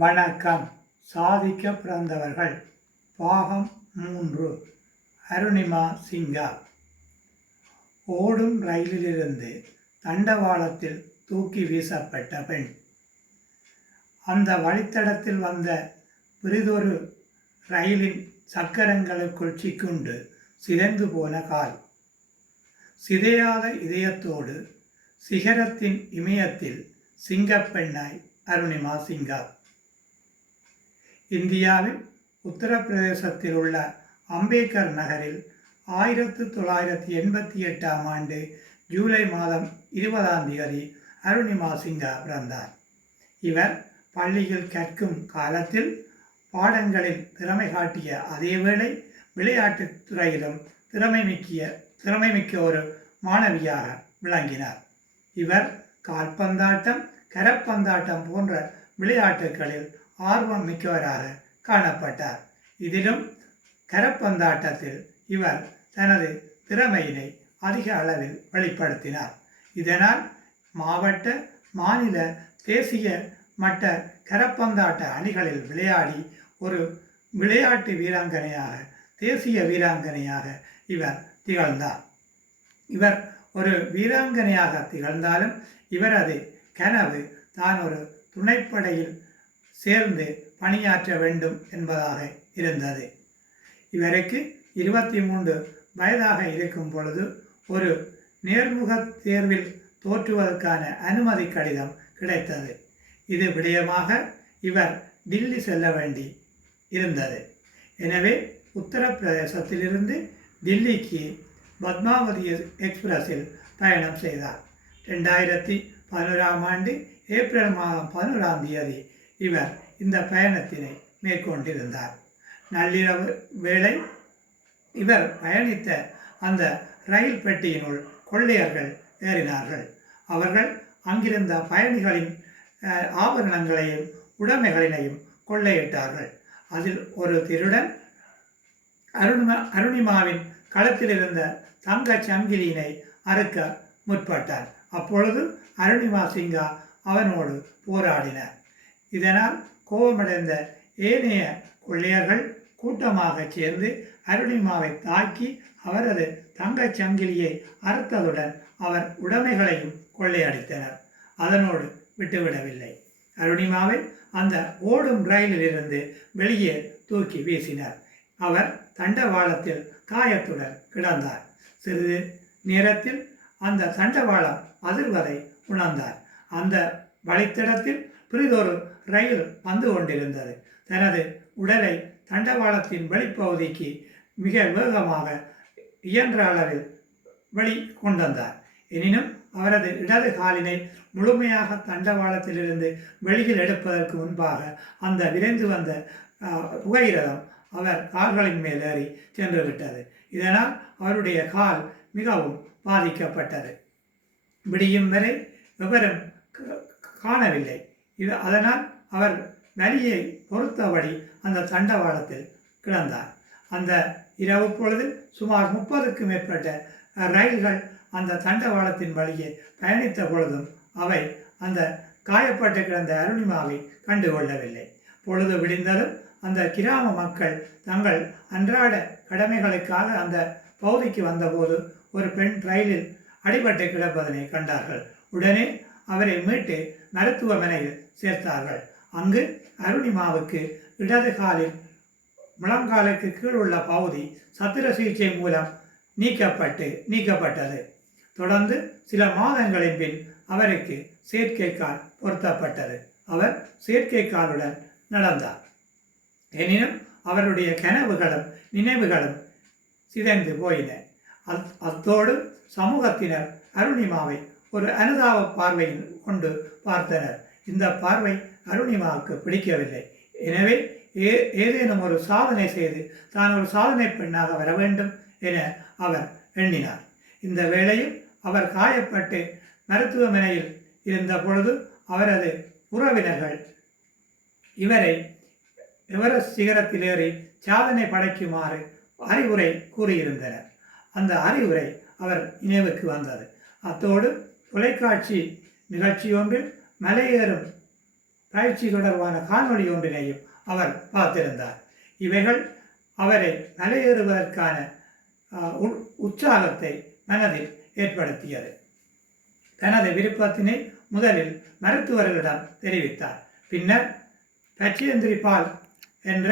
வணக்கம். சாதிக்க பிறந்தவர்கள் பாகம் 3. அருணிமா சிங்கா. ஓடும் ரயிலிலிருந்து தண்டவாளத்தில் தூக்கி வீசப்பட்ட பெண். அந்த வழித்தடத்தில் வந்த பிறிதொரு ரயிலின் சக்கரங்களுக்குள் சிக்குண்டு சிதைந்து போன கால். சிதையாத இதயத்தோடு சிகரத்தின் இமயத்தில் சிங்கப்பெண்ணாய் அருணிமா சிங்கா. இந்தியாவின் உத்தரப்பிரதேசத்தில் உள்ள அம்பேத்கர் நகரில் 1988ஆம் ஆண்டு ஜூலை மாதம் 20ஆம் தேதி அருணிமா சிங்கா பிறந்தார். இவர் பள்ளியில் கற்கும் காலத்தில் பாடங்களில் திறமை காட்டிய அதேவேளை விளையாட்டுத் துறையிலும் திறமைமிக்க ஒரு மாணவியாக விளங்கினார். இவர் கால்பந்தாட்டம், கரப்பந்தாட்டம் போன்ற விளையாட்டுகளில் ஆர்வம் மிக்கவராக காணப்பட்டார். இதிலும் கரப்பந்தாட்டத்தில் இவர் தனது திறமையினை அதிக அளவில் வெளிப்படுத்தினார். இதனால் மாவட்ட, மாநில, தேசிய மட்ட கரப்பந்தாட்ட அணிகளில் விளையாடி ஒரு விளையாட்டு வீராங்கனையாக, தேசிய வீராங்கனையாக இவர் திகழ்ந்தார். இவர் ஒரு வீராங்கனையாக திகழ்ந்தாலும் இவரது கனவு தான் ஒரு துணைப்படையில் சேர்ந்து பணியாற்ற வேண்டும் என்பதாக இருந்தது. இவருக்கு 23 வயதாக இருக்கும் பொழுது ஒரு நேர்முக தேர்வில் தோற்றுவதற்கான அனுமதி கடிதம் கிடைத்தது. இது விடயமாக இவர் டில்லி செல்ல வேண்டி இருந்தது. எனவே உத்தரப்பிரதேசத்திலிருந்து டில்லிக்கு பத்மாவதி எக்ஸ்பிரஸில் பயணம் செய்தார். 2011ஆம் ஆண்டு ஏப்ரல் மாதம் 11ஆம் தேதி இவர் இந்த பயணத்தினை மேற்கொண்டிருந்தார். நள்ளிரவு வேளை இவர் பயணித்த அந்த ரயில் பெட்டியினுள் கொள்ளையர்கள் ஏறினார்கள். அவர்கள் அங்கிருந்த பயணிகளின் ஆபரணங்களையும் உடைமைகளினையும் கொள்ளையிட்டார்கள். அதில் ஒரு திருடன் அருணிமாவின் களத்தில் இருந்த தங்க சங்கிலியினை அறுக்க முற்பட்டார். அப்பொழுது அருணிமா சிங்கா அவனோடு போராடினார். இதனால் கோபமடைந்த ஏனைய கொள்ளையர்கள் கூட்டமாக சேர்ந்து அருணிமாவை தாக்கி அவரது தங்கச் சங்கிலியை அறுத்ததுடன் அவர் உடைமைகளையும் கொள்ளையடித்தனர். அதனோடு விட்டுவிடவில்லை. அருணிமாவை அந்த ஓடும் ரயிலிலிருந்து வெளியே தூக்கி வீசினார். அவர் தண்டவாளத்தில் காயத்துடன் கிடந்தார். சிறிது நேரத்தில் அந்த தண்டவாளம் அதிர்வதை உணர்ந்தார். அந்த வழித்தடத்தில் பிறிதொரு ரயில் வந்து கொண்டிருந்தது. தனது உடலை தண்டவாளத்தின் வெளிப்பகுதிக்கு மிக வேகமாக இயன்ற அளவில் வெளி கொண்டு வந்தார். எனினும் அவரது இடது காலினை முழுமையாக தண்டவாளத்திலிருந்து வெளியில் எடுப்பதற்கு முன்பாக அந்த விரைந்து வந்த புகையிரதம் அவர் கால்களின் மேல் ஏறி சென்று விட்டது. இதனால் அவருடைய கால் மிகவும் பாதிக்கப்பட்டது. விடியும் வரை எவரும் காணவில்லை. அதனால் அவர் வலியை பொறுத்தபடி அந்த தண்டவாளத்தில் கிடந்தார். அந்த இரவு பொழுது சுமார் 30க்கும் மேற்பட்ட ரயில்கள் அந்த தண்டவாளத்தின் வழியே பயணித்த பொழுதும் அவை அந்த காயப்பட்டு கிடந்த அருணிமாவை கண்டுகொள்ளவில்லை. பொழுது விடிந்ததும் அந்த கிராம மக்கள் தங்கள் அன்றாட கடமைகளுக்காக அந்த பகுதிக்கு வந்தபோது ஒரு பெண் ரயிலில் அடிபட்டு கிடப்பதனை கண்டார்கள். உடனே அவரை மீட்டு மருத்துவமனையில் சேர்த்தார்கள். அங்கு அருணிமாவுக்கு இடது காலில் முழங்காலுக்கு கீழ் உள்ள பகுதி சத்திர சிகிச்சை மூலம் நீக்கப்பட்டது. தொடர்ந்து சில மாதங்களின் பின் அவருக்கு செயற்கை கால் பொருத்தப்பட்டது. அவர் செயற்கை காலுடன் நடந்தார். எனினும் அவருடைய கனவுகளும் நினைவுகளும் சிதைந்து போயின. அத்தோடு சமூகத்தினர் அருணிமாவை ஒரு அனுதாப பார்வையில் கொண்டு பார்த்தனர். இந்த பார்வை அருணிமாவுக்கு பிடிக்கவில்லை. எனவே ஏதேனும் ஒரு சாதனை செய்து தான் ஒரு சாதனை பெண்ணாக வர வேண்டும் என அவர் எண்ணினார். இந்த வேளையில் அவர் காயப்பட்டு மருத்துவமனையில் இருந்த பொழுது அவரது உறவினர்கள் இவரை எவரெஸ்ட் சிகரத்தில் ஏறி சாதனை படைக்குமாறு அறிவுரை கூறியிருந்தனர். அந்த அறிவுரை அவர் நினைவுக்கு வந்தது. அத்தோடு தொலைக்காட்சி நிகழ்ச்சி ஒன்றில் மலையேறும் பயிற்சி தொடர்பான காணொளி ஒன்றினையும் அவர் பார்த்திருந்தார். இவைகள் அவரை மலையேறுவதற்கான உற்சாகத்தை மனதில் ஏற்படுத்தியது. தனது விருப்பத்தினை முதலில் மருத்துவர்களிடம் தெரிவித்தார். பின்னர் பச்சேந்திரி பால் என்ற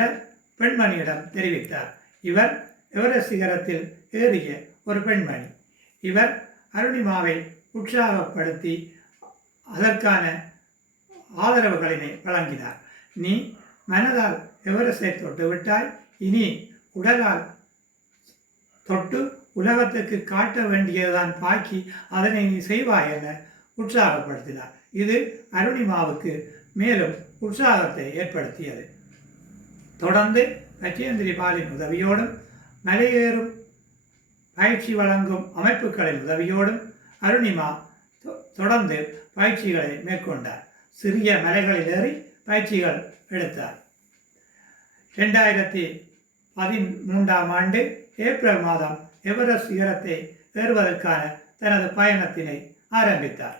பெண்மணியிடம் தெரிவித்தார். இவர் எவரெஸ்ட் சிகரத்தில் ஏறிய ஒரு பெண்மணி. இவர் அருணிமாவை உற்சாகப்படுத்தி அதற்கான ஆதரவுகளினை வழங்கினார். நீ மனதால் எவரெஸ்டை தொட்டு விட்டாய், இனி உடலால் தொட்டு உலகத்துக்கு காட்ட வேண்டியதுதான் பாக்கி, அதனை நீ செய்வாய் என உற்சாகப்படுத்தினார். இது அருணிமாவுக்கு மேலும் உற்சாகத்தை ஏற்படுத்தியது. தொடர்ந்து பச்சேந்திரி பாலின் உதவியோடும் மலையேறும் பயிற்சி வழங்கும் அமைப்புகளின் உதவியோடும் அருணிமா தொடர்ந்து பயிற்சிகளை மேற்கொண்டார். சிறிய மலைகளில் ஏறி பயிற்சிகள் எடுத்தார். 2013ஆம் ஆண்டு ஏப்ரல் மாதம் எவரெஸ்ட் சிகரத்தை ஏறுவதற்கான தனது பயணத்தினை ஆரம்பித்தார்.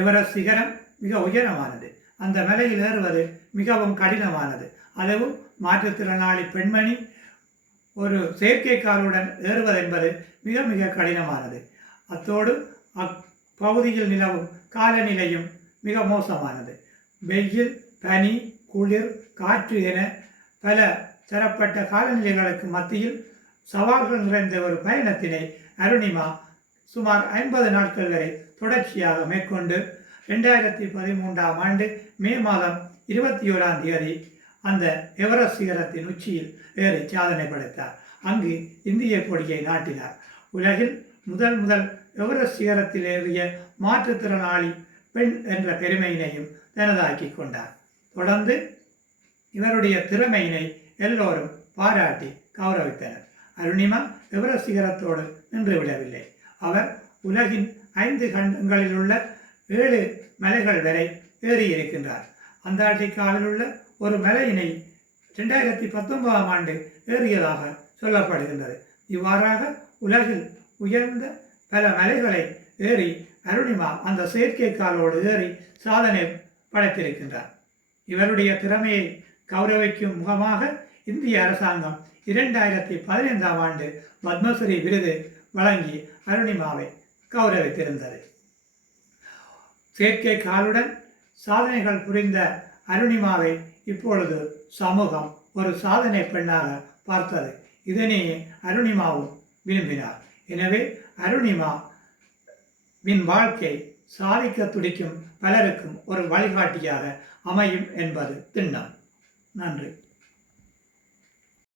எவரெஸ்ட் சிகரம் மிக உயரமானது. அந்த மலையில் ஏறுவது மிகவும் கடினமானது. அதுவும் மாற்றுத்திறனாளி பெண்மணி ஒரு செயற்கைக்காலுடன் ஏறுவது என்பது மிக மிக கடினமானது. அத்தோடு அப்பகுதியில் நிலவும் காலநிலையும் மிக மோசமானது. வெயில், பனி, குளிர், காற்று என பல தரப்பட்ட காலநிலைகளுக்கு மத்தியில் சவால்கள் நிறைந்த ஒரு பயணத்தினை அருணிமா சுமார் 50 நாட்கள் வரை தொடர்ச்சியாக மேற்கொண்டு 2013ஆம் ஆண்டு மே மாதம் 21ஆம் தேதி அந்த எவரெஸ்ட் சிகரத்தின் உச்சியில் ஏறி சாதனை படைத்தார். அங்கு இந்திய கொடியை நாட்டினார். உலகில் முதல் எவரெஸ்ட் சிகரத்தில் ஏறிய மாற்றுத்திறனாளி பெண் என்ற பெருமையினையும் தனதாக்கி கொண்டார். தொடர்ந்து இவருடைய திறமையினை எல்லோரும் பாராட்டி கௌரவித்தனர். அருணிமா எவரெஸ்ட் சிகரத்தோடு நின்று விடவில்லை. அவர் உலகின் 5 கண்டங்களில் உள்ள 7 மலைகள் வரை ஏறியிருக்கின்றார். அண்டார்டிகாவில் உள்ள ஒரு மலையினை 2019ஆம் ஆண்டு ஏறியதாக சொல்லப்படுகின்றது. இவ்வாறாக உலகில் உயர்ந்த பல மலைகளை ஏறி அருணிமா அந்த செயற்கைக்காலோடு ஏறி சாதனை படைத்திருக்கின்றார். இவருடைய திறமையை கௌரவிக்கும் முகமாக இந்திய அரசாங்கம் 2015ஆம் ஆண்டு பத்மஸ்ரீ விருது வழங்கி அருணிமாவை கௌரவித்திருந்தது. செயற்கை காலுடன் சாதனைகள் புரிந்த அருணிமாவை இப்பொழுது சமூகம் ஒரு சாதனை பெண்ணாக பார்த்தது. இதனையே அருணிமாவும் விரும்பினார். எனவே அருணிமாவின் வாழ்க்கை சாதிக்க துடிக்கும் பலருக்கும் ஒரு வழிகாட்டியாக அமையும் என்பது திண்ணம். நன்றி.